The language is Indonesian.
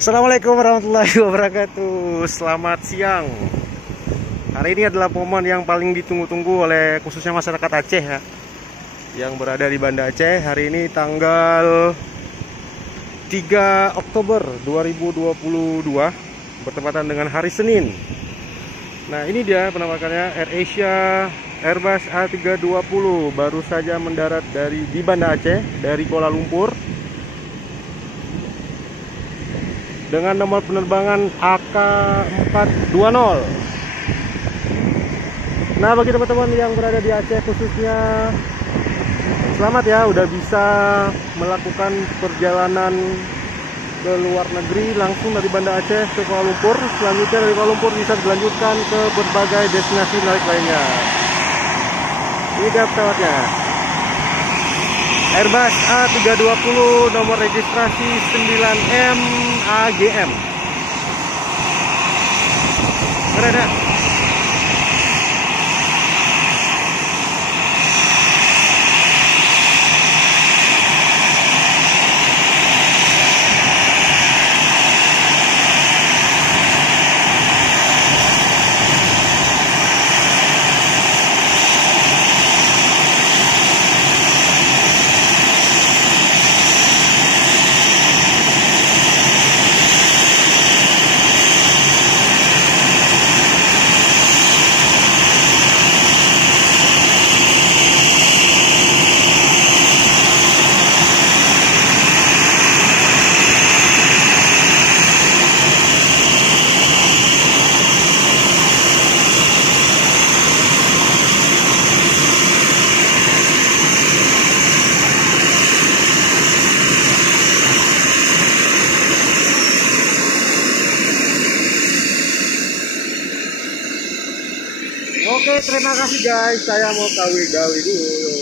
Assalamualaikum warahmatullahi wabarakatuh. Selamat siang. Hari ini adalah momen yang paling ditunggu-tunggu oleh khususnya masyarakat Aceh ya, yang berada di Banda Aceh. Hari ini tanggal 3 Oktober 2022 bertepatan dengan hari Senin. Nah, ini dia penampakannya AirAsia Airbus A320 baru saja mendarat di Banda Aceh dari Kuala Lumpur dengan nomor penerbangan AK420. Nah, bagi teman-teman yang berada di Aceh khususnya, selamat ya, udah bisa melakukan perjalanan ke luar negeri langsung dari Banda Aceh ke Kuala Lumpur. Selanjutnya dari Kuala Lumpur bisa dilanjutkan ke berbagai destinasi menarik lainnya. Ini dia pesawatnya, Airbus A320 nomor registrasi 9M AGM. Keren ya? Oke, terima kasih guys. Saya mau gawe dulu.